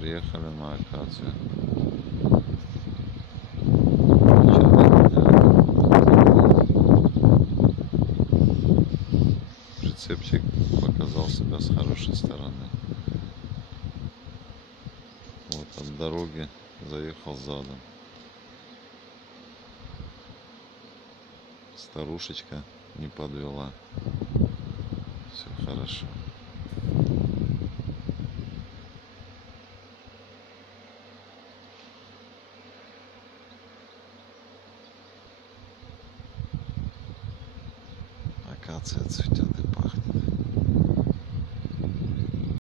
Приехали на акацию. Прицепчик показал себя с хорошей стороны. Вот от дороги заехал задом. Старушечка не подвела. Все хорошо. Акация цветет и пахнет.